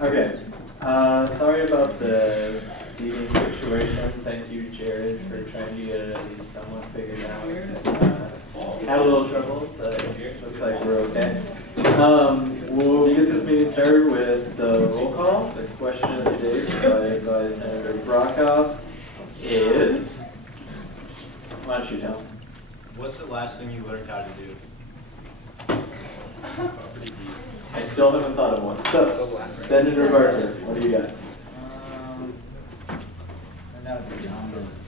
Okay. Sorry about the seating situation. Thank you, Jared, for trying to get it at least somewhat figured out. Had a little trouble, but looks like we're okay. We'll get this meeting started with the roll call. The question of the day provided by Senator Brockhoff is, why don't you tell me? What's the last thing you learned how to do? I still haven't thought of one. So, Senator Barker, what do you got? Learned how to play dominoes.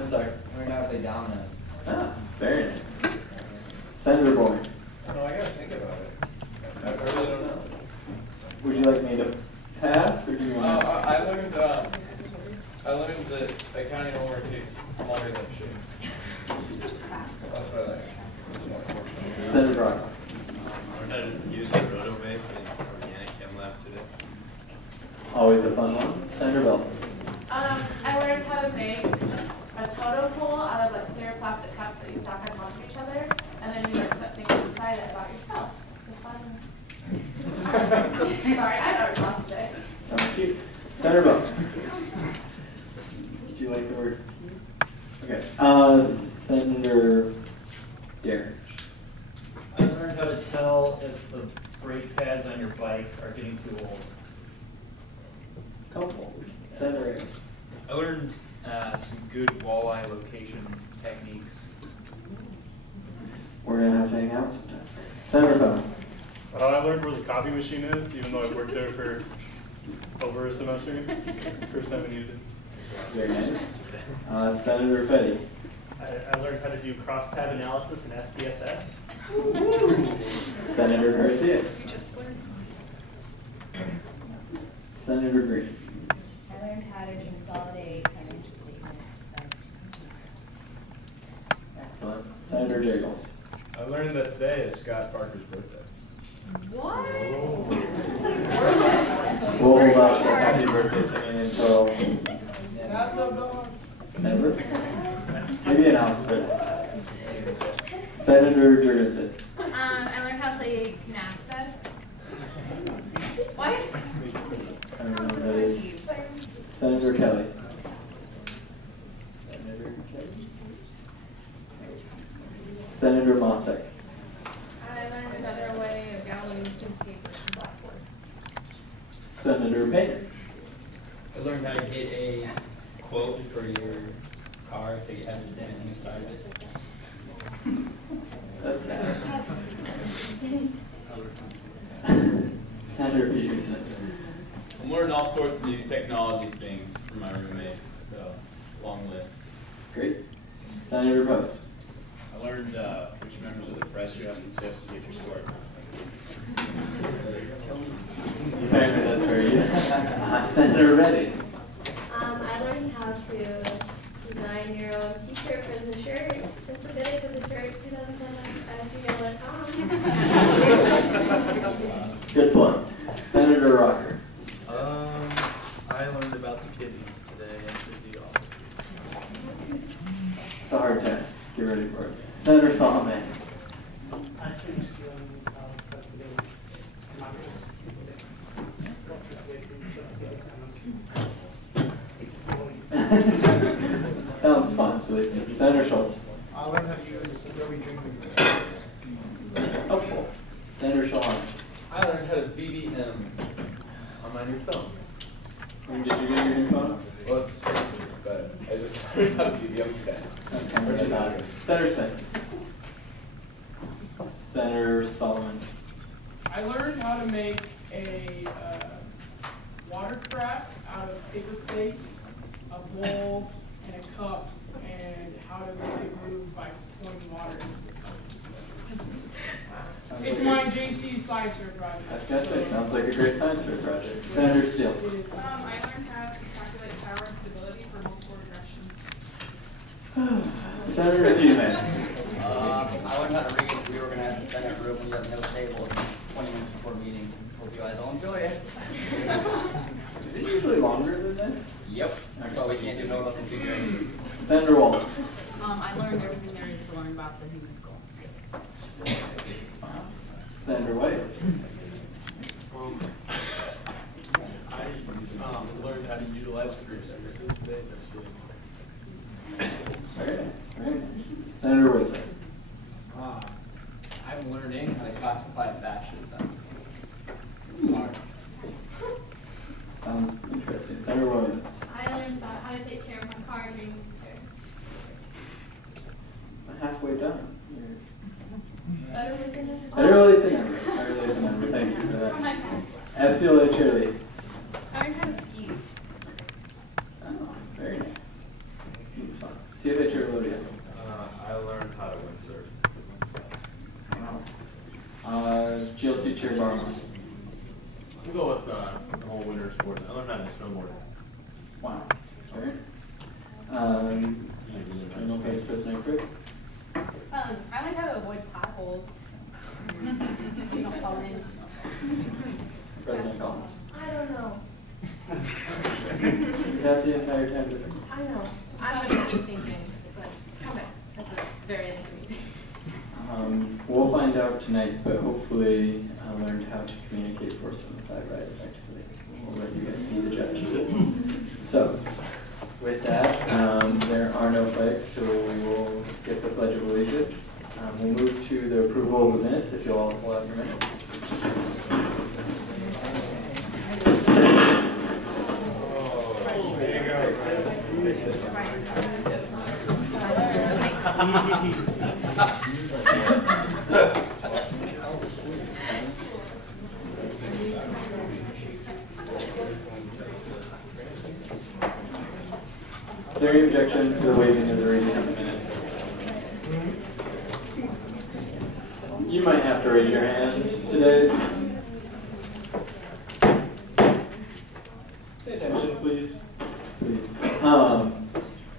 I'm sorry. Learned how to play dominoes. Ah, very nice. Senator Bourne. No, I gotta think about it. I really don't know. Would you like me to pass, or do you want to? I learned that accounting homework takes longer than it should. That's what I learned. Senator Brock. I learned how to use the rotowave in organic chem lab today. Always a fun one. Senator Bell. I learned how to make a toto pole out of like clear plastic cups that you stack on top of each other, and then you like put things inside it about yourself. So fun. Sorry, I got lost today. Sounds cute. Senator Bell. Do you like the word? Okay. Senator Dare. I learned how to tell if the brake pads on your bike are getting too old. Helpful. Senator Ayers. I learned some good walleye location techniques. We're going to have to hang out sometime. Senator Bell. I learned where the copy machine is, even though I worked there for over a semester. It's the first time I needed it. Very nice. Senator Petty. I learned how to do crosstab analysis in SPSS. Senator Garcia. Senator Green. I learned how to consolidate financial statements. Excellent. Senator Jagels. I learned that today is Scott Parker's birthday. What? We'll hold off the happy birthday singing until never. Maybe an ounce, but Senator Jurgensen. I learned how to play canasta. What? I don't know what that is. Senator Kelly. Senator Kelly. Senator Mostek. I learned another way of gallows to escape from blackboard. Senator Payne. I learned how to get a quote for your car to have a dent on the side of it. That's sad. Senator Peterson. I'm learning all sorts of new technology things from my roommates, so long list. Great. Senator Post. I learned which members of the press you have to tip to get your story. Apparently that's very useful. Senator Reddy. I learned how to design your own t-shirt for the shirt. Just submit it to the shirt 2010 Good point. Senator Rocker. I learned about the kidneys today after the office. It's a hard test. Get ready for it. Senator Solomon. I finished Sounds fun, believe me. Senator Schultz. I learned how to use Adobe Dreamweaver. Helpful. Senator Shaw. I learned how to BBM on my new phone. When did you get your new phone? Well, it's Christmas, but I just learned how to BBM today. That's kind of good. Senator Smith. Senator Solomon. I learned how to make a watercraft out of paper plates, a bowl, and a cup, and how to make it move by pouring water into the cup. It's my JC science fair project. I guess it sounds like a great science fair project. Senator Steele. I learned how to calculate power and stability for multiple regression. Senator Steele. I learned how to reorganize the Senate room when you have no tables 20 minutes before meeting. Hope you guys all enjoy it. Is it usually longer than this? Yep. So we can't do no nothing too crazy. Senator Wallace. I learned everything there is to learn about the human skull. Senator White. learning how to classify batches. It's hard. Sounds interesting. Senator Williams. I learned about how to take care of my car during winter. Halfway done. Better late than never. Better late than never. Better late than never. Thank you for that. FCLA cheerlead. I learned how to ski. Oh, very nice. It's fun. CFA cheerleader. I learned how to windsurf. GLC cheer bar. We'll go with the whole winter sports. I learned how to snowboard. Wow. Very nice. General Vice President Crick. I learned how to avoid potholes. You don't fall in. President Collins. I don't know. You have the entire time to think. I know. I'm gonna keep thinking, but come back at the very end of the meeting. We'll find out tonight, but hopefully I learned how to communicate 475 right effectively. We'll let you guys be the judge. So, with that, there are no flags, so we will skip the Pledge of Allegiance. We'll move to the approval of the minutes, if you'll all pull out your minutes. Is there any objection to the waiving of the reading of the minutes? You might have to raise your hand today. Pay attention, please. Please.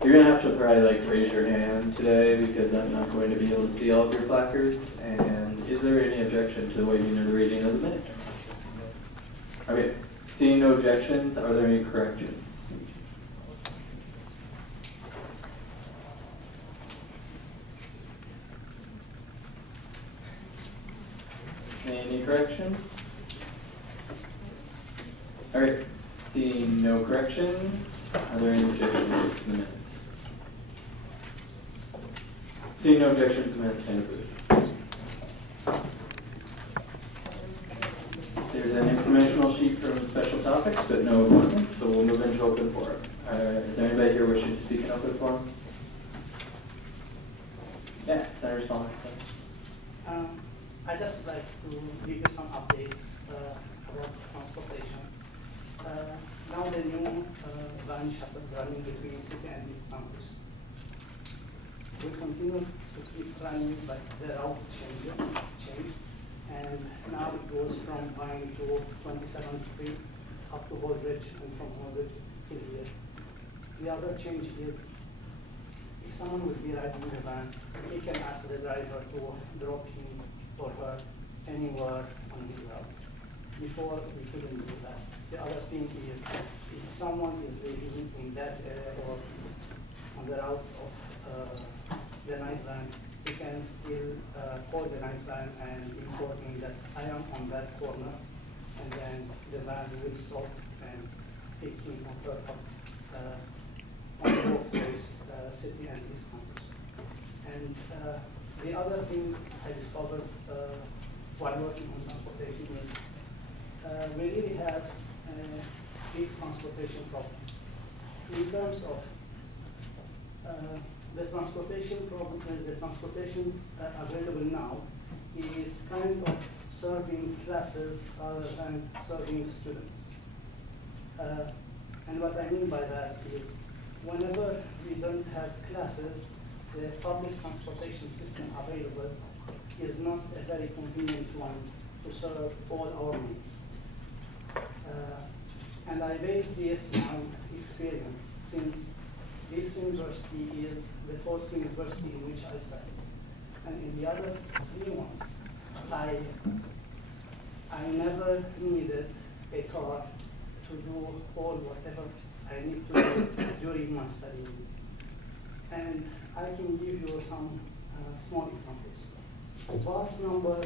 You're gonna have to probably raise your hand today because I'm not going to be able to see all of your placards. And is there any objection to the waiving of the reading of the minutes? Okay. Seeing no objections, are there any corrections? Any corrections? All right, seeing no corrections, are there any objections to the minutes? Seeing no objections, the minutes stand approved. There's an informational sheet from special topics, but no appointments, so we'll move into open forum. Is there anybody here wishing to speak in open forum? Yeah, Senator Smallman. I just like to give you some updates about transportation. Now the new line shuttle running between city and East Campus. We continue to keep running, but the route changed, and now it goes from Pine to 27th Street up to Holdridge and from Holdridge to here. The other change is if someone would be riding the van, he can ask the driver to drop him or her anywhere on his route. Before, we couldn't do that. The other thing is, if someone is living in that area or on the route of the night van, he can still call the night van and inform him that I am on that corner, and then the van will stop and pick him or her up on both ways, city and East Campus. And the other thing I discovered while working on transportation is we really have a big transportation problem. In terms of the transportation problem, the transportation available now is kind of serving classes rather than serving students. And what I mean by that is whenever we don't have classes, the public transportation system available is not a very convenient one to serve all our needs. And I base this on experience, since this university is the fourth university in which I studied. And in the other 3 months, I never needed a car to do all whatever I need to do during my study. And I can give you some small examples. Bus number